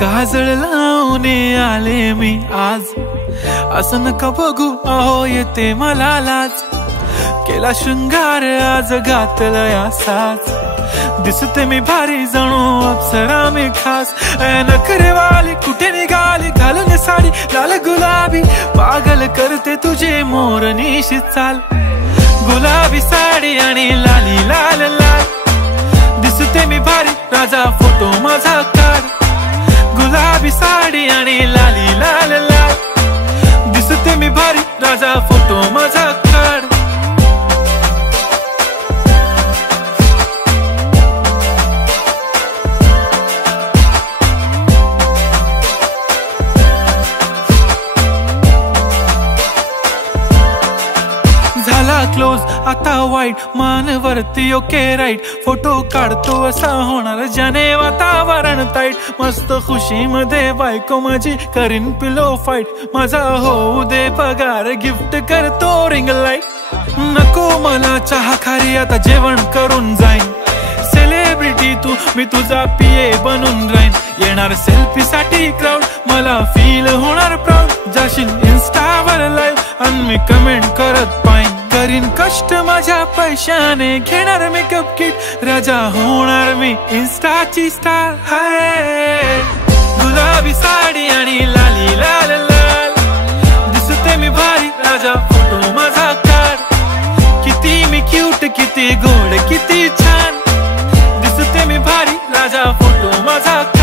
काजळ लावून आले मी आज, असं नका बघू अहो येते मला लाज। केला शृंगार आज घातला साज, दिसते मी भारी जणू अप्सरा मी खास। नखरेवाली कुठे निघाली घालून साडी लाल गुलाबी, पागल करते तुझे मोरनीशी चाल। गुलाबी साडी आणि लाली लाल लाल, दिसते मी भारी राजा फोटो माझा काढ। गुलाबी साडी आणि लाली लाल लाल, दिसते मी भारी राजा फोटो माझा काढ। झाला क्लोज आता वाईट मानवरती ओके राईट, फोटो काढतो असा होणार ज्याने वातावरण ताईट। मस्त खुशी मध्ये बायको माझी करीन पिलो फाईट, माझा होऊ दे पगार गिफ्ट करतो रिंग लाईट। नको मला चहा खारी आता जेवण करून जाईन, सेलिब्रिटी तू मी तुझा पीए बनून राहीन। येणार सेल्फी साठी क्राऊड मला फील होणार प्राऊड, जाशील इन्स्टावर लाईव्ह आणि मी कमेंट करत पाईन। करीन कष्ट माझ्या पैशाने घेणार मेकअप किट, राजा होणार मी इन्स्टाची स्टार। हाय गुलाबी साडी आणि लाली लाल लाल, दिसते मी भारी राजा फोटो माझा काढ। किती मी क्यूट किती गोड किती छान, दिसते मी भारी राजा फोटो माझा काढ।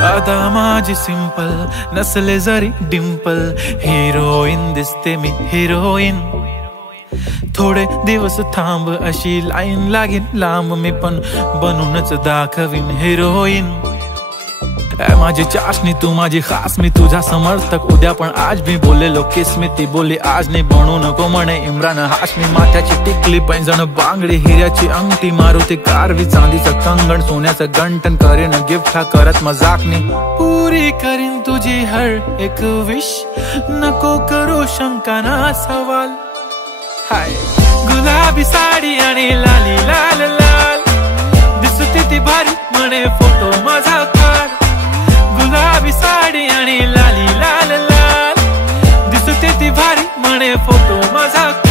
आता माझी सिंपल नसले जरी डिंपल, हिरोईन दिसते मी हिरोईन। थोडे दिवस थांब अशी लाईन लागेल लांब, मी पण बनूनच दाखवीन हिरोईन। माझी चाशनी तू माझी खास, मी तुझा समर्थक उद्या पण आज मी बोललेलो किस मी, ती बोली आज नाही बनू नको म्हणे इम्रान हाशमी। माथ्याची टिकली पैंजण बांगडी हिऱ्याची अंगठी, मारुती कारवी चांदीचं कंगण सोन्याचं गंटन, करीन गिफ्ट हा करत मजाकनी। पुरी करीन तुझी हर एक विश, नको करू शंका ना सवाल। हाय गुलाबी साडी आणि लाली लाल लाल, दिसते ती भारी म्हणे फोटो माझा काढ। गुलाबी साडी आणि लाली लाल लाल, दिसते ती भारी म्हणे फोटो माझा काढ।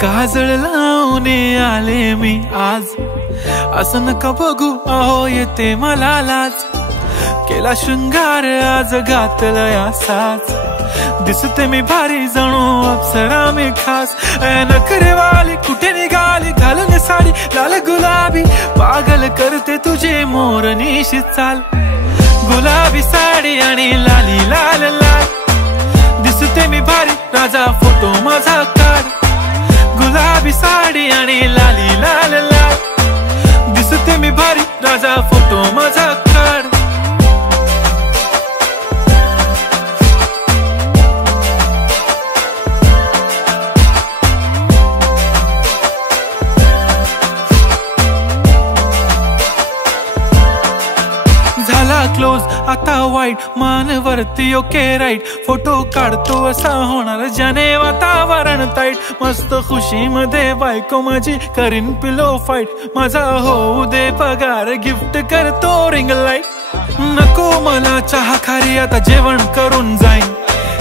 काजळ लावून आले मी आज, असं नका बघू अहो येते मला लाज। केला शृंगार आज घातला साज, दिसते मी भारी जणू अप्सरा मी खास। नखरेवाली कुठे निघाली घालून साडी लाल गुलाबी, पागल करते तुझे मोरनीशी चाल। गुलाबी साडी आणि लाली लाल लाल, दिसते मी भारी राजा फोटो माझा काढ। गुलाबी साडी आणि लाली लाल लाल, दिसते मी भारी राजा फोटो माझा काढ। झाला क्लोज आता वाईट मानवरती ओके राईट, फोटो काढतो असा होणार ज्याने वातावरण ताईट। मस्त खुशी मध्ये बायको माझी करीन पिलो फाईट, माझा होऊ दे पगार गिफ्ट करतो रिंग लाईट। नको मला चहा खारी आता जेवण करून जाईन,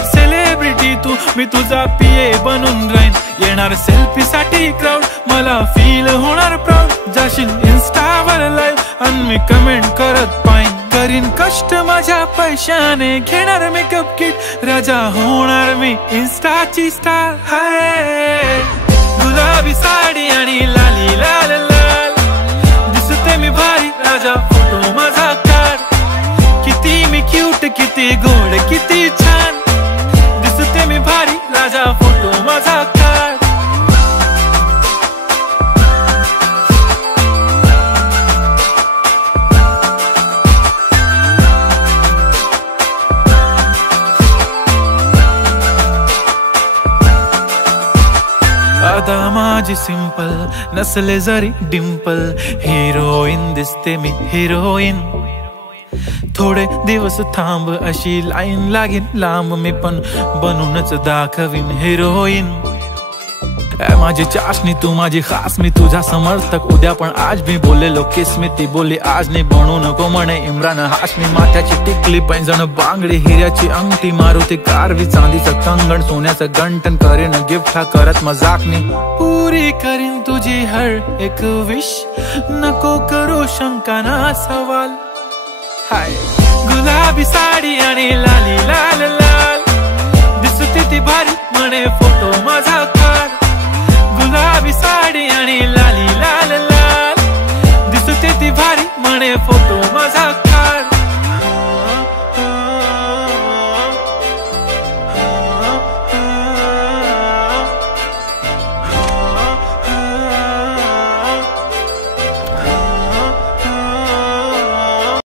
सेलिब्रिटी साठी तू, मी तुझा पिये बनून राहीन. येणार सेल्फी साठी क्राऊड, मला फील होणार प्राऊड. जाशील इन्स्टावर लाईव्ह आणि मी कमेंट करत पाईन. करीन कष्ट माझ्या पैशाने, घेणार मेकअप किट, राजा होणार मी इन्स्टाची स्टार. हाय गुलाबी साडी आणि लाली लाल लाल, दिसते मी भारी, राजा फोटो माझा काढ. किती मी क्यूट, किती गोड, किती छान, दिसते मी भारी, राजा फोटो माझा काढ. अदा माझी सिंपल, नसले जरी डिंपल, हिरोईन दिसते मी हिरोईन. थोडे दिवस थांब, अशी लाईन लागेल लांब, मी पण बनूनच दाखवीन हिरोईन. माझी चाशनी तू माझी खास, मी तुझा समर्थक उद्या पण आज. मी बोललेलो किस मी, ती बोलली आज नाही, बनू नको म्हणे इम्रान हाशमी. माथ्याची टिकली, पैंजण बांगडी, हिऱ्याची अंगठी, मारुती कारवी, चांदीचं कंगण, सोन्याचं गंटन, करीन गिफ्ट हा करत मजाकनी. पुरी करीन तुझी हर एक विश, नको करू शंका ना सवाल. हाय गुलाबी साडी आणि लाली लाल लाल, दिसते ती भारी, म्हणे फोटो माझा काढ. गुलाबी साडी आणि लाली लाल लाल, दिसते ती भारी, म्हणे फोटो माझा.